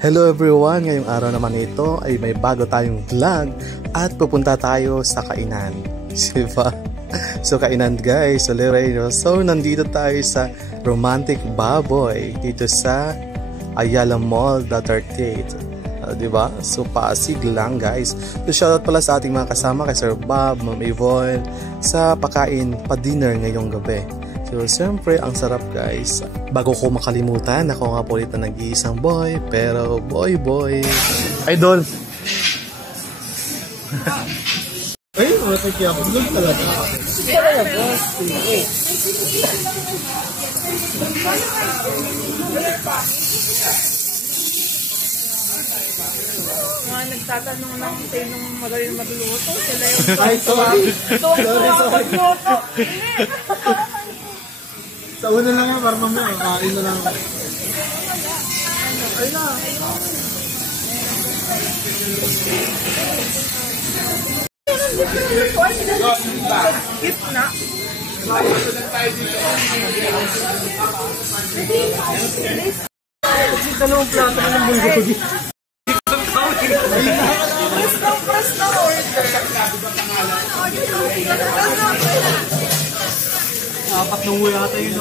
Hello everyone! Ngayong araw naman ito ay may bago tayong vlog at pupunta tayo sa kainan. Diba? So kainan guys, so nandito tayo sa Romantic Baboy dito sa Ayala Mall, the 38. Diba? So Pasig lang guys. So shoutout pala sa ating mga kasama kay Sir Bob, Ma'am Yvonne sa pakain pa-dinner ngayong gabi. So, siyempre, ang sarap guys. Bago ko makalimutan, ako nga po ulit na nag-iisang boy, pero boy. Idol! Ay, mataki ako. Vlog talaga. Talaga, boss. Mga nagtatanong lang sinong magaling magluto. Sila yung Ay, sorry. magluto. Sa una lang yan, para mamaya, kain na lang. Ay na. Gift na. Dalawang plato ka ng bulgogi. Press na order. Apat na uwi ata yun.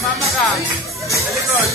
Mama ka. Alikod.